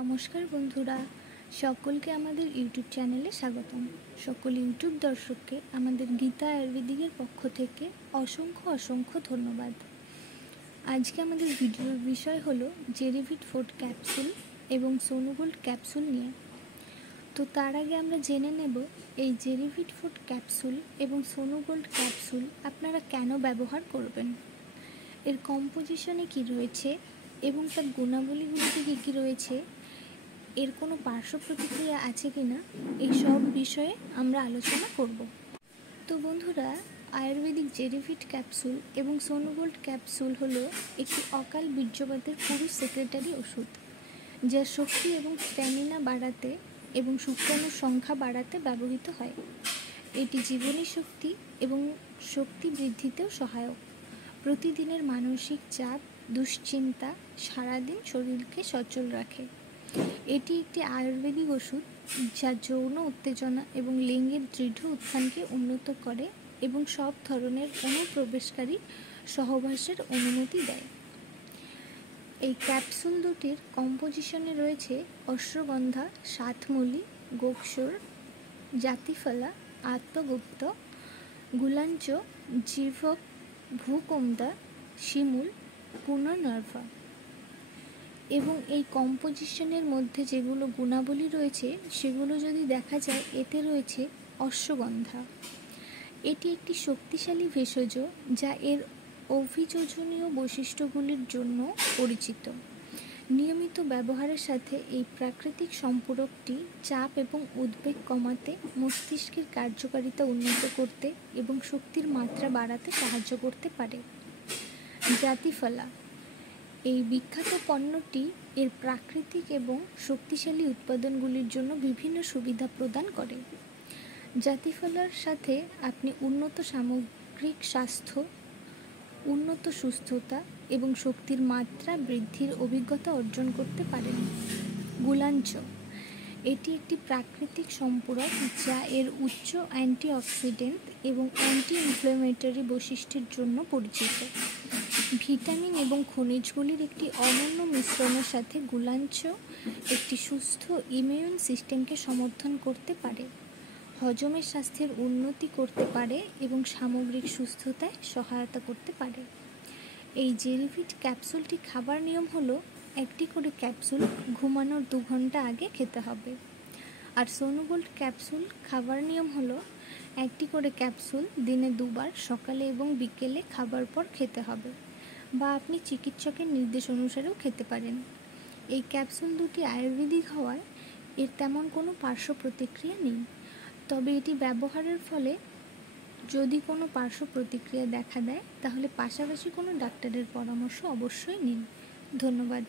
নমস্কার বন্ধুরা, সকলকে আমাদের ইউটিউব চ্যানেলে স্বাগতম। সকল ইউটিউব দর্শককে আমাদের গীতা আয়ুর্বেদিকের পক্ষ থেকে অসংখ্য ধন্যবাদ। আজকে আমাদের ভিডিওর বিষয় হলো জেরিভিট ফোর্ট ক্যাপসুল এবং সোনোগোল্ড ক্যাপসুল নিয়ে। তো তার আগে আমরা জেনে নেব এই জেরিভিট ফোর্ট ক্যাপসুল এবং সোনোগোল্ড ক্যাপসুল আপনারা কেন ব্যবহার করবেন, এর কম্পোজিশনে কী রয়েছে এবং তার গুণাবলীগুলিতে কী রয়েছে, এর কোনো পার্শ্ব প্রতিক্রিয়া আছে কি না, এই সব বিষয়ে আমরা আলোচনা করব। তো বন্ধুরা, আয়ুর্বেদিক জেরিভিট ক্যাপসুল এবং সোনোগোল্ড ক্যাপসুল হলো একটি অকাল বীর্যপাতের পুরুষ সেক্রেটারি ওষুধ, যা শক্তি এবং স্ট্যামিনা বাড়াতে এবং শুক্রাণুর সংখ্যা বাড়াতে ব্যবহৃত হয়। এটি জীবনী শক্তি এবং শক্তি বৃদ্ধিতেও সহায়ক। প্রতিদিনের মানসিক চাপ, দুশ্চিন্তা সারাদিন শরীরকে সচল রাখে। এটি একটি আয়ুর্বেদিক ওষুধ যা যৌন উত্তেজনা এবং লিঙ্গের দৃঢ় উত্থানকে উন্নত করে এবং সব ধরনের অনুপ্রবেশকারী সহবাসের অনুমতি দেয়। এই ক্যাপসুল দুটির কম্পোজিশনে রয়েছে অশ্বগন্ধা, সাতমূলি, গোকসর, জাতিফলা, আত্মগুপ্ত, গুলাঞ্চ, জিভক, ভূকুমদা, শিমুল, পুনর্নার্ভা। এবং এই কম্পোজিশনের মধ্যে যেগুলো গুণাবলী রয়েছে সেগুলো যদি দেখা যায়, এতে রয়েছে অশ্বগন্ধা। এটি একটি শক্তিশালী ভেষজ যা এর অভিযোজনীয় বৈশিষ্ট্যগুলির জন্য পরিচিত। নিয়মিত ব্যবহারের সাথে এই প্রাকৃতিক সম্পূরকটি চাপ এবং উদ্বেগ কমাতে, মস্তিষ্কের কার্যকারিতা উন্নত করতে এবং শক্তির মাত্রা বাড়াতে সাহায্য করতে পারে। জাতিফলা এই বিখ্যাত পণ্যটি এর প্রাকৃতিক এবং শক্তিশালী উৎপাদনগুলির জন্য বিভিন্ন সুবিধা প্রদান করে। জাতিফলার সাথে আপনি উন্নত সামগ্রিক স্বাস্থ্য, উন্নত সুস্থতা এবং শক্তির মাত্রা বৃদ্ধির অভিজ্ঞতা অর্জন করতে পারেন। গুলাঞ্চ এটি একটি প্রাকৃতিক সম্পূরক যা এর উচ্চ অ্যান্টিঅক্সিডেন্ট এবং অ্যান্টি ইনফ্ল্যামেটরি বৈশিষ্ট্যের জন্য পরিচিত। ভিটামিন এবং খনিজগুলির একটি অনন্য মিশ্রণের সাথে গুলাঞ্চ একটি সুস্থ ইমিউন সিস্টেমকে সমর্থন করতে পারে, হজমের স্বাস্থ্যের উন্নতি করতে পারে এবং সামগ্রিক সুস্থতায় সহায়তা করতে পারে। এই জেরিভিট ক্যাপসুলটি খাবার নিয়ম হলো একটি করে ক্যাপসুল ঘুমানোর 2 ঘন্টা আগে খেতে হবে। আর সোনোগোল্ড ক্যাপসুল খাবার নিয়ম হলো একটি করে ক্যাপসুল দিনে 2 বার সকালে এবং বিকেলে খাবার পর খেতে হবে, বা আপনি চিকিৎসকের নির্দেশ অনুসারেও খেতে পারেন। এই ক্যাপসুল দুটি আয়ুর্বেদিক হওয়ায় এর তেমন কোনো পার্শ্ব প্রতিক্রিয়া নেই, তবে এটি ব্যবহারের ফলে যদি কোনো পার্শ্ব প্রতিক্রিয়া দেখা দেয় তাহলে পাশাপাশি কোনো ডাক্তারের পরামর্শ অবশ্যই নিন। ধন্যবাদ।